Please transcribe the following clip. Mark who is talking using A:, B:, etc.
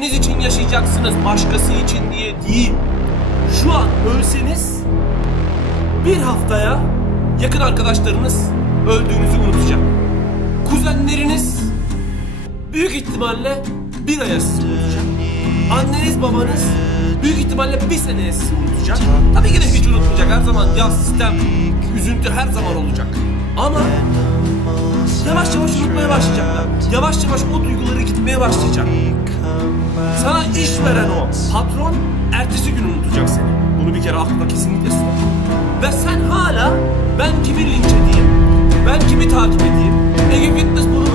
A: kendiniz için yaşayacaksınız, başkası için diye değil. Şu an ölseniz bir haftaya yakın arkadaşlarınız öldüğünüzü unutacak. Kuzenleriniz büyük ihtimalle bir aya sizi unutacak. Anneniz babanız büyük ihtimalle bir seneye sizi unutacak. Tabii ki de hiç unutmayacak. Her zaman yaz, sistem, üzüntü her zaman olacak. Ama yavaş yavaş unutmaya başlayacaklar. Yavaş yavaş o duyguları gitmeye başlayacak. Sana iş veren o patron ertesi gün unutacak seni. Bunu bir kere aklına kesinlikle sok. Ve sen hala ben kimi linç edeyim, ben kimi takip edeyim, Ege Fitness bunu